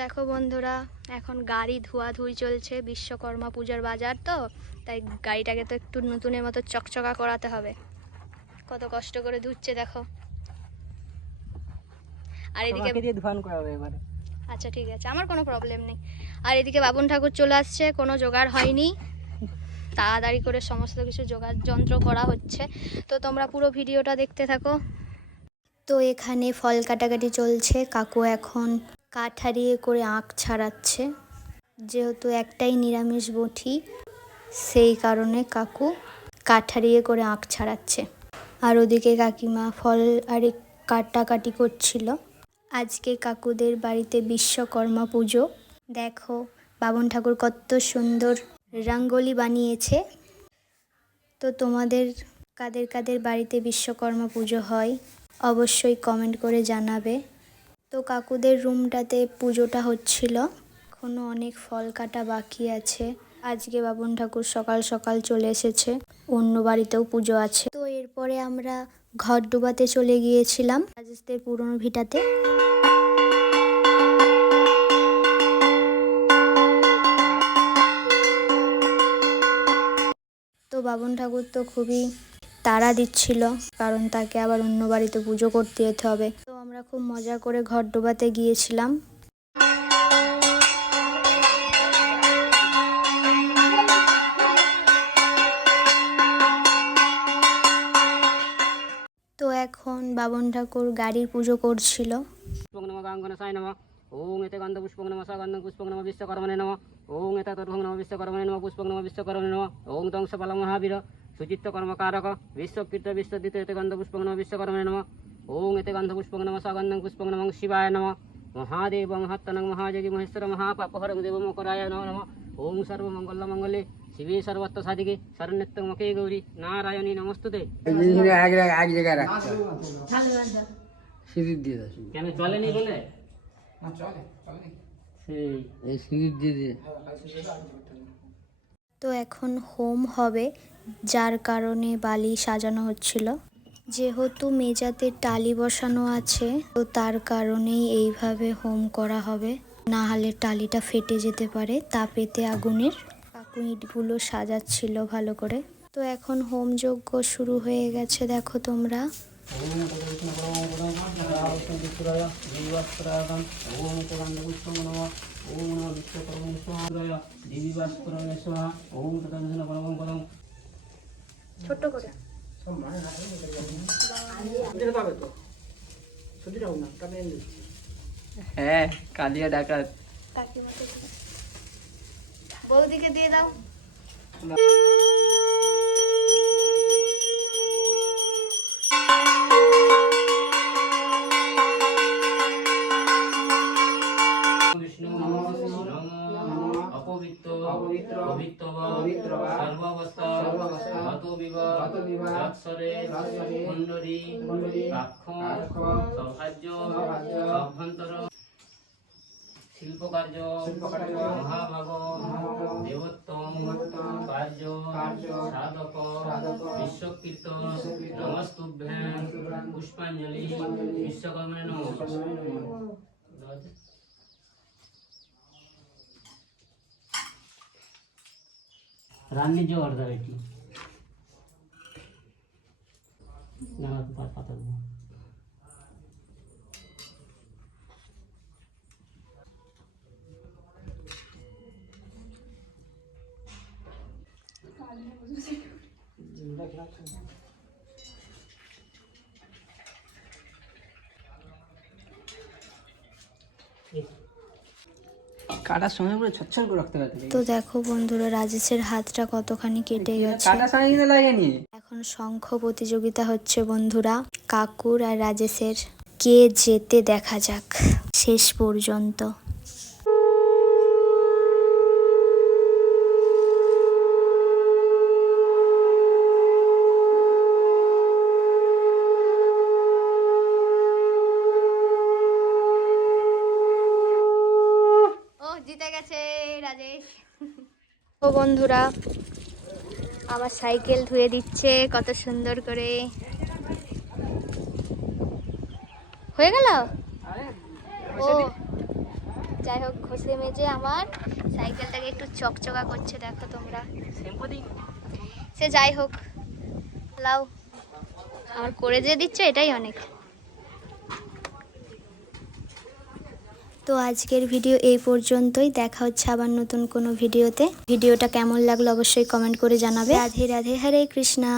দেখো বন্ধুরা, এখন গাড়ি ধোয়াধুয়ি চলছে। বিশ্বকর্মা পূজার বাজার তো, তাই গাড়িটাকে তো একটু নতুনের মতো চকচকা করাতে হবে। কত কষ্ট করে ধুচ্ছে দেখো। আর এদিকে আচ্ছা ঠিক আছে, আমার কোনো প্রবলেম নেই। আর এদিকে বাবুন ঠাকুর চলে আসছে, কোনো জোগাড় হয়নি, তাড়াতাড়ি করে সমস্ত কিছু জোগাড় যন্ত্র করা হচ্ছে। তো তোমরা পুরো ভিডিওটা দেখতে থাকো। তো এখানে ফল কাটাকাটি চলছে। কাকু এখন কাঠ হারিয়ে করে আঁখ ছাড়াচ্ছে। যেহেতু একটাই নিরামিষ বটি, সেই কারণে কাকু কাঠ হারিয়ে করে আঁখ ছাড়াচ্ছে। আর ওদিকে কাকিমা ফল আর কাটাকাটি করছিল। আজকে কাকুদের বাড়িতে বিশ্বকর্মা পুজো। দেখো বাবন ঠাকুর কত সুন্দর রঙ্গোলি বানিয়েছে। তো তোমাদের কাদের কাদের বাড়িতে বিশ্বকর্মা পুজো হয় অবশ্যই কমেন্ট করে জানাবে। তো কাকুদের রুমটাতে পুজোটা হচ্ছিল, এখনো অনেক ফল কাটা বাকি আছে। আজকে বাবন ঠাকুর সকাল সকাল চলে এসেছে, অন্য বাড়িতেও পুজো আছে। তো এরপরে আমরা ঘর ডুবাতে চলে গিয়েছিলাম রাজেশদের পুরনো ভিটাতে। তো বাবন ঠাকুর তো খুবই তাড়া দিচ্ছিল, কারণ তাকে আবার অন্য বাড়িতে পুজো করতে যেতে হবে। তো আমরা খুব মজা করে ঘর ডোবাতে গিয়েছিলাম। তো এখন বাবন ঠাকুর গাড়ির পুজো করছিল। ওং এতে গন্ধ পুষ্পং নমঃ গন্ধ পুষ্পং নমঃ বিশ্বকর্মণে নমঃ। ওং এতে তর্ভং নমঃ বিশ্বকর্মণে নমঃ পুষ্পং নমঃ বিশ্বকর্মণে নমঃ। ওং দংশ ফল মহাবীর সুচিত্ত কর্মকারক বিশ্বকৃত বিশ্বদিত এতে গন্ধ পুষ্পং নমঃ বিশ্বকর্মণে নমঃ। ওং এতে গন্ধ পুষ্পং নমঃ গন্ধ পুষ্পং নমঃ শিবায় নমঃ। মহাদেব মহাত্তনং মহাযোগী মহেশ্বর মহাপাপহরং দেব মকরায় নমঃ। ওং সর্বমঙ্গল মঙ্গলে শিবে সর্বত্র সাধিকে শরণ্যত্তমকে গৌরী নারায়ণী নমস্তুতে। কেন চলেনি বলে তো এখন হোম হবে, যার কারণে বালি সাজানো হচ্ছিল। যেহেতু মেঝাতে টালি বসানো আছে, তো তার কারণেই এইভাবে হোম করা হবে, না হলে টালিটা ফেটে যেতে পারে তাপেতে আগুনের। কাকু ইটগুলো সাজাচ্ছিল ভালো করে। তো এখন হোম যজ্ঞ শুরু হয়ে গেছে, দেখো তোমরা। ছোট্ট করে হ্যাঁ, কালিয়া ডাকাত বৌদিকে দিয়ে দাও। শিল্পকার্য মহাভাগ দেবোত্তম কার্য সাধক বিশ্বকীর্ত নমস্তুভ্যাং পুষ্পাঞ্জলি বিশ্বকর্মণে নমঃ। রান্নির যে অর্ডার এটি পাতা দেবো। কাটার সময় পুরো ছচ্ছর করে রাখতে পারতে। তো দেখো বন্ধুরা, রাজেশের হাতটা কতখানি কেটে গেছে। কাটার সময় কিন্তু লাগেনি। এখন শঙ্খ প্রতিযোগিতা হচ্ছে বন্ধুরা, কাকুর আর রাজেশের। কে যেতে দেখা যাক শেষ পর্যন্ত। জিতে গেছে রাজেশ। ও বন্ধুরা, আমার সাইকেল ধুয়ে দিচ্ছে কত সুন্দর করে। হয়ে গেল। ও যাই হোক, ঘষে মেজে আমার সাইকেলটাকে একটু চকচকা করছে, দেখো তোমরা। সে যাই হোক, লাও, আমার করে যে দিচ্ছে এটাই অনেক। তো আজকের ভিডিও এই পর্যন্তই, দেখা হচ্ছে আবার নতুন কোনো ভিডিওতে। ভিডিওটা কেমন লাগলো অবশ্যই কমেন্ট করে জানাবে। রাধে রাধে, হরে কৃষ্ণা।